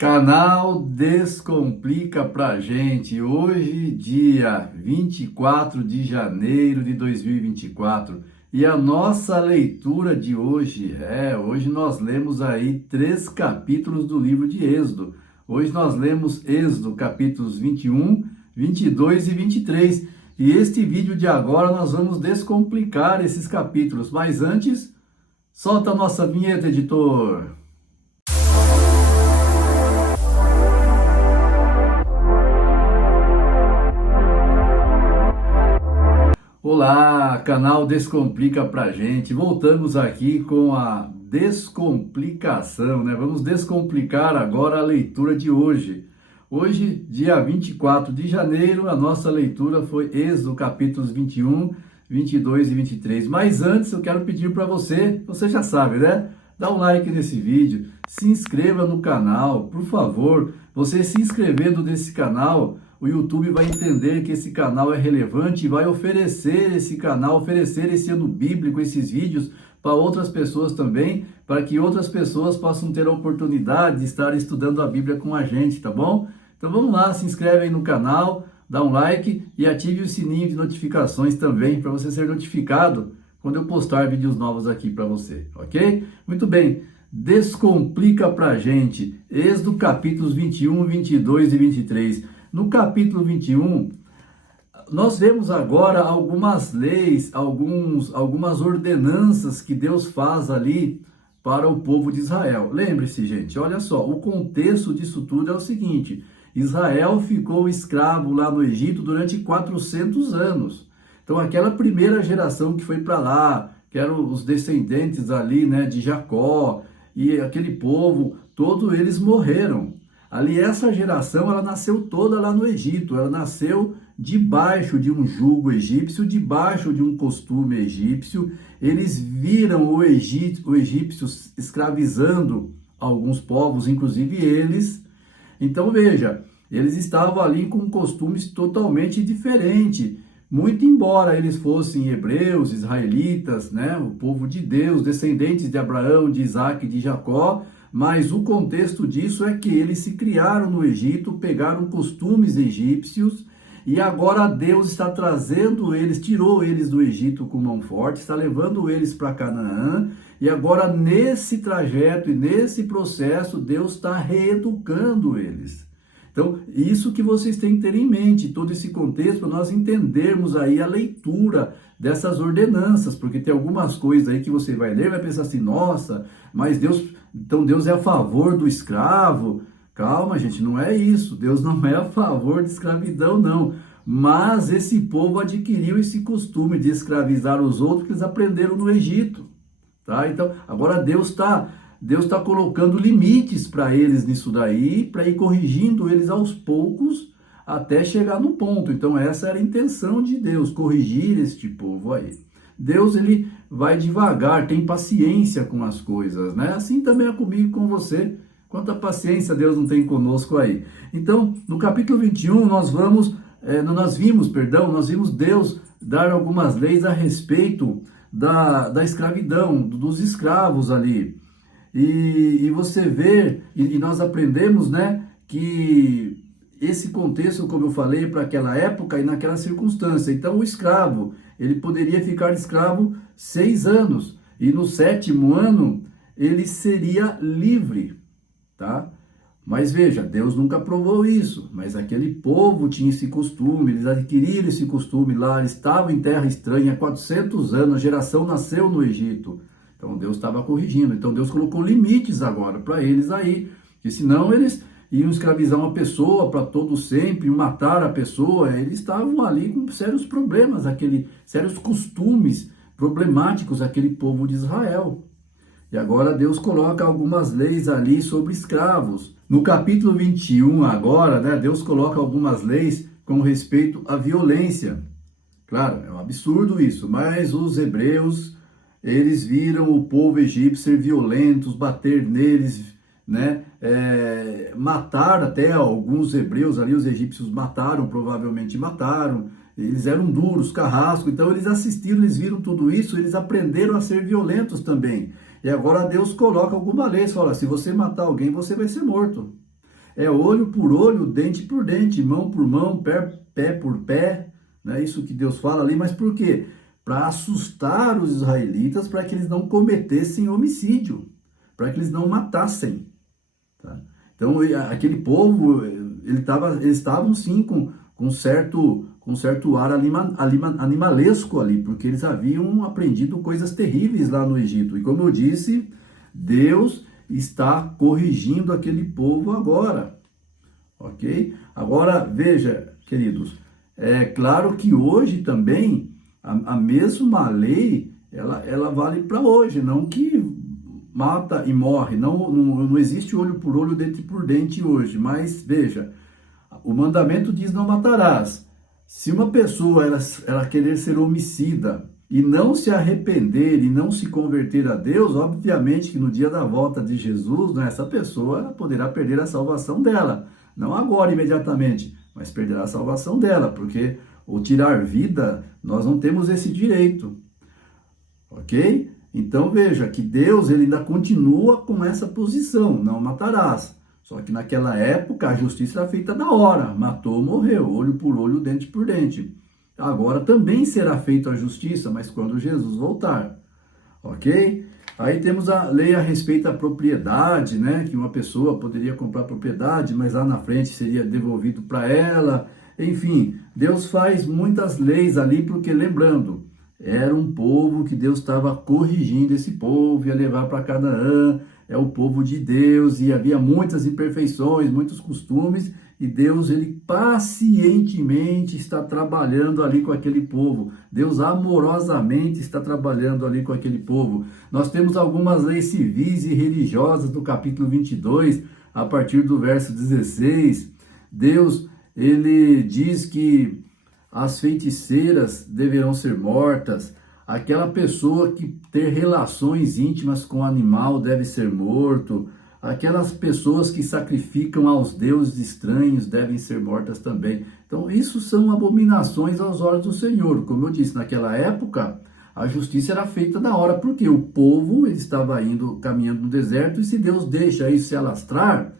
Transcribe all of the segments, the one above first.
Canal Descomplica pra gente. Hoje, dia 24 de janeiro de 2024. E a nossa leitura de hoje nós lemos aí 3 capítulos do livro de Êxodo. Hoje nós lemos Êxodo, capítulos 21, 22 e 23. E este vídeo de agora nós vamos descomplicar esses capítulos. Mas antes, solta a nossa vinheta, editor. Olá, canal Descomplica pra gente. Voltamos aqui com a descomplicação, né? Vamos descomplicar agora a leitura de hoje. Hoje, dia 24 de janeiro, a nossa leitura foi Êxodo, capítulos 21, 22 e 23. Mas antes eu quero pedir para você já sabe, né? Dá um like nesse vídeo, se inscreva no canal, por favor. Você se inscrevendo nesse canal, o YouTube vai entender que esse canal é relevante e vai oferecer esse ano bíblico, esses vídeos para outras pessoas também, para que outras pessoas possam ter a oportunidade de estar estudando a Bíblia com a gente, tá bom? Então vamos lá, se inscreve aí no canal, dá um like e ative o sininho de notificações também, para você ser notificado quando eu postar vídeos novos aqui para você, ok? Muito bem, descomplica pra gente, Êxodo capítulos 21, 22 e 23. No capítulo 21, nós vemos agora algumas leis, algumas ordenanças que Deus faz ali para o povo de Israel. Lembre-se, gente, olha só, o contexto disso tudo é o seguinte: Israel ficou escravo lá no Egito durante 400 anos. Então, aquela primeira geração que foi para lá, que eram os descendentes ali, né, de Jacó, e aquele povo, todos eles morreram. Ali, essa geração, ela nasceu toda lá no Egito, ela nasceu debaixo de um jugo egípcio, debaixo de um costume egípcio. Eles viram o egípcio escravizando alguns povos, inclusive eles. Então, veja, eles estavam ali com costumes totalmente diferentes. Muito embora eles fossem hebreus, israelitas, né, o povo de Deus, descendentes de Abraão, de Isaac e de Jacó, mas o contexto disso é que eles se criaram no Egito, pegaram costumes egípcios, e agora Deus está trazendo eles, tirou eles do Egito com mão forte, está levando eles para Canaã, e agora nesse trajeto e nesse processo, Deus está reeducando eles. Então, isso que vocês têm que ter em mente, todo esse contexto, para nós entendermos aí a leitura dessas ordenanças, porque tem algumas coisas aí que você vai ler e vai pensar assim, nossa, mas Deus é a favor do escravo. Calma, gente, não é isso. Deus não é a favor de escravidão, não. Mas esse povo adquiriu esse costume de escravizar os outros que eles aprenderam no Egito, tá? Então, agora Deus está colocando limites para eles nisso daí, para ir corrigindo eles aos poucos, até chegar no ponto. Então essa era a intenção de Deus, corrigir este povo aí. Deus, ele vai devagar, tem paciência com as coisas, né? Assim também é comigo e com você. Quanta paciência Deus não tem conosco aí. Então, no capítulo 21, nós vimos Deus dar algumas leis a respeito da escravidão, dos escravos ali. E você vê, e nós aprendemos, né, que esse contexto, como eu falei, para aquela época e naquela circunstância. Então, o escravo, ele poderia ficar escravo 6 anos, e no 7º ano, ele seria livre, tá? Mas veja, Deus nunca aprovou isso, mas aquele povo tinha esse costume, eles adquiriram esse costume lá, eles estavam em terra estranha há 400 anos, a geração nasceu no Egito. Então Deus estava corrigindo, então Deus colocou limites agora para eles aí, porque senão eles iam escravizar uma pessoa para todo sempre, matar a pessoa, eles estavam ali com sérios problemas, sérios costumes problemáticos, aquele povo de Israel. E agora Deus coloca algumas leis ali sobre escravos. No capítulo 21 agora, né, Deus coloca algumas leis com respeito à violência. Claro, é um absurdo isso, mas os hebreus, eles viram o povo egípcio ser violentos, bater neles, né? Matar até alguns hebreus ali, os egípcios provavelmente mataram, eles eram duros, carrascos, então eles assistiram, eles viram tudo isso, eles aprenderam a ser violentos também. E agora Deus coloca alguma lei, fala, se você matar alguém, você vai ser morto. É olho por olho, dente por dente, mão por mão, pé por pé, né? Isso que Deus fala ali, mas por quê? Para assustar os israelitas, para que eles não cometessem homicídio, para que eles não matassem, tá? Então, aquele povo, eles estavam sim com certo ar animalesco ali, porque eles haviam aprendido coisas terríveis lá no Egito. E como eu disse, Deus está corrigindo aquele povo agora, ok? Agora, veja, queridos, é claro que hoje também a mesma lei, ela vale para hoje, não que mata e morre, não existe olho por olho, dente por dente hoje, mas veja, o mandamento diz não matarás. Se uma pessoa ela querer ser homicida e não se arrepender e não se converter a Deus, obviamente que no dia da volta de Jesus, né, essa pessoa poderá perder a salvação dela. Não agora, imediatamente, mas perderá a salvação dela, porque o tirar vida, nós não temos esse direito. Ok? Então veja que Deus ele ainda continua com essa posição, não matarás. Só que naquela época a justiça era feita na hora, matou, morreu, olho por olho, dente por dente. Agora também será feita a justiça, mas quando Jesus voltar, ok? Aí temos a lei a respeito da propriedade, né? Que uma pessoa poderia comprar propriedade, mas lá na frente seria devolvido para ela. Enfim, Deus faz muitas leis ali, porque lembrando, era um povo que Deus estava corrigindo esse povo, ia levar para Canaã, é o povo de Deus, e havia muitas imperfeições, muitos costumes, e Deus, ele pacientemente está trabalhando ali com aquele povo. Deus amorosamente está trabalhando ali com aquele povo. Nós temos algumas leis civis e religiosas do capítulo 22, a partir do verso 16. Deus, ele diz que as feiticeiras deverão ser mortas, aquela pessoa que ter relações íntimas com o animal deve ser morto, aquelas pessoas que sacrificam aos deuses estranhos devem ser mortas também. Então, isso são abominações aos olhos do Senhor. Como eu disse, naquela época, a justiça era feita na hora, porque o povo ele estava caminhando no deserto, e se Deus deixa isso se alastrar,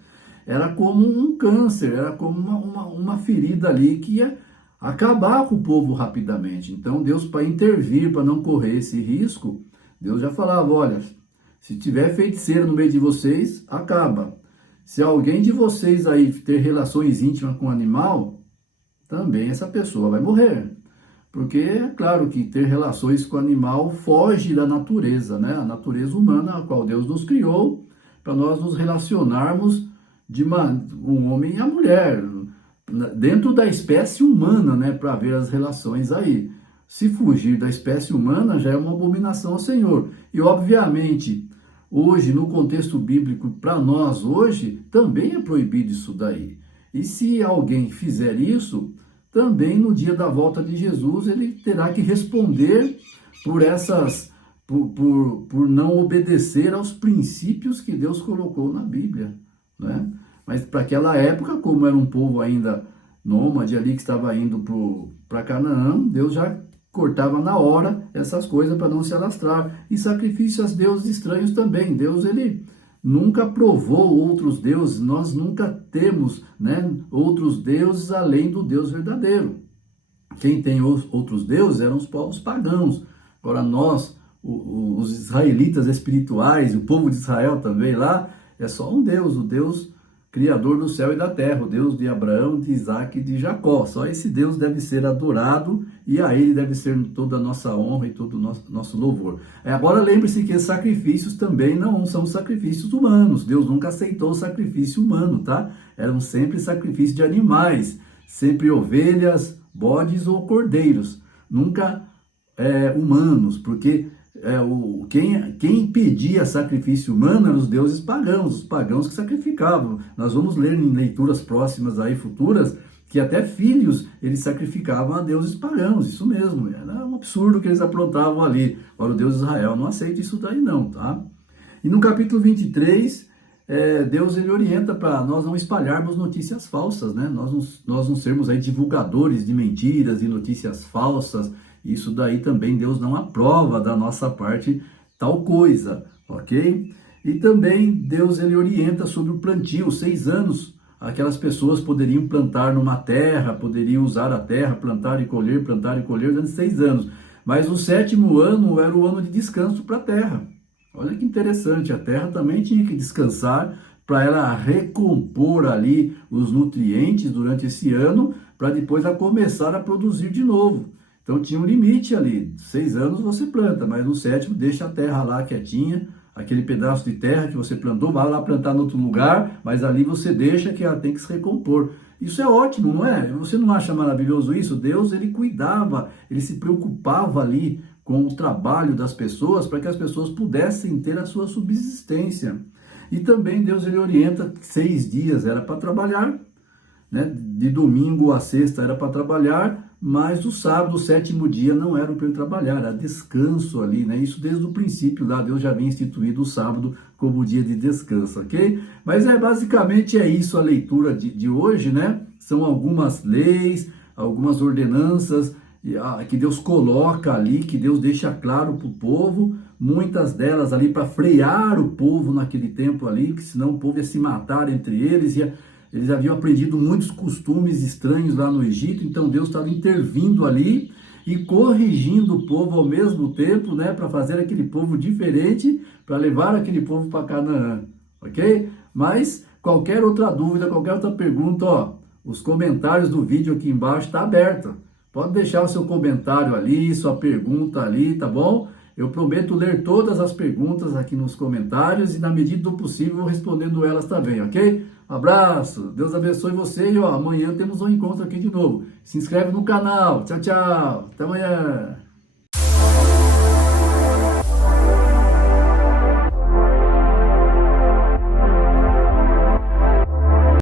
era como um câncer, era como uma ferida ali que ia acabar com o povo rapidamente. Então Deus, para intervir, para não correr esse risco, Deus já falava, olha, se tiver feiticeiro no meio de vocês, acaba. Se alguém de vocês aí ter relações íntimas com o animal, também essa pessoa vai morrer. Porque é claro que ter relações com o animal foge da natureza, né? A natureza humana, a qual Deus nos criou, para nós nos relacionarmos de um homem e a mulher, dentro da espécie humana, né, para ver as relações aí. Se fugir da espécie humana já é uma abominação ao Senhor. E obviamente, hoje, no contexto bíblico, para nós hoje, também é proibido isso daí. E se alguém fizer isso, também no dia da volta de Jesus, ele terá que responder por não obedecer aos princípios que Deus colocou na Bíblia, né? Mas para aquela época, como era um povo ainda nômade ali que estava indo para Canaã, Deus já cortava na hora essas coisas para não se alastrar. E sacrifício aos deuses estranhos também. Deus, ele nunca provou outros deuses, nós nunca temos, né, outros deuses além do Deus verdadeiro. Quem tem outros deuses eram os povos pagãos. Agora nós, os israelitas espirituais, o povo de Israel também lá, é só um Deus, o Deus Criador do céu e da terra, o Deus de Abraão, de Isaac e de Jacó. Só esse Deus deve ser adorado, e a ele deve ser toda a nossa honra e todo o nosso louvor. Agora lembre-se que esses sacrifícios também não são sacrifícios humanos. Deus nunca aceitou o sacrifício humano, tá? Eram sempre sacrifícios de animais, sempre ovelhas, bodes ou cordeiros, nunca humanos, porque quem pedia sacrifício humano eram os deuses pagãos, os pagãos que sacrificavam. Nós vamos ler em leituras próximas aí, futuras, que até filhos eles sacrificavam a deuses pagãos, isso mesmo, era um absurdo que eles aprontavam ali. Agora o Deus de Israel não aceita isso daí não, tá? E no capítulo 23, Deus ele orienta para nós não espalharmos notícias falsas, né? Nós não sermos aí divulgadores de mentiras e notícias falsas. Isso daí também Deus não aprova da nossa parte tal coisa, ok? E também Deus ele orienta sobre o plantio, 6 anos aquelas pessoas poderiam plantar numa terra, poderiam usar a terra, plantar e colher durante 6 anos. Mas o 7º ano era o ano de descanso para a terra. Olha que interessante, a terra também tinha que descansar para ela recompor ali os nutrientes durante esse ano, para depois ela começar a produzir de novo. Então tinha um limite ali, 6 anos você planta, mas no 7º deixa a terra lá quietinha, aquele pedaço de terra que você plantou, vai lá plantar em outro lugar, mas ali você deixa que ela tem que se recompor. Isso é ótimo, não é? Você não acha maravilhoso isso? Deus, ele cuidava, ele se preocupava ali com o trabalho das pessoas para que as pessoas pudessem ter a sua subsistência. E também Deus, ele orienta que 6 dias era para trabalhar, né? De domingo a sexta era para trabalhar, mas o sábado, o 7º dia, não era para ele trabalhar, era descanso ali, né? Isso desde o princípio lá, Deus já havia instituído o sábado como dia de descanso, ok? Mas basicamente é isso a leitura de hoje, né? São algumas leis, algumas ordenanças que Deus coloca ali, que Deus deixa claro para o povo, muitas delas ali para frear o povo naquele tempo ali, que senão o povo ia se matar entre eles, eles haviam aprendido muitos costumes estranhos lá no Egito, então Deus estava intervindo ali e corrigindo o povo ao mesmo tempo, né, para fazer aquele povo diferente, para levar aquele povo para Canaã, ok? Mas qualquer outra dúvida, qualquer outra pergunta, ó, os comentários do vídeo aqui embaixo está aberto. Pode deixar o seu comentário ali, sua pergunta ali, tá bom? Eu prometo ler todas as perguntas aqui nos comentários e na medida do possível vou respondendo elas também, ok? Abraço, Deus abençoe você e ó, amanhã temos um encontro aqui de novo. Se inscreve no canal, tchau, tchau, até amanhã.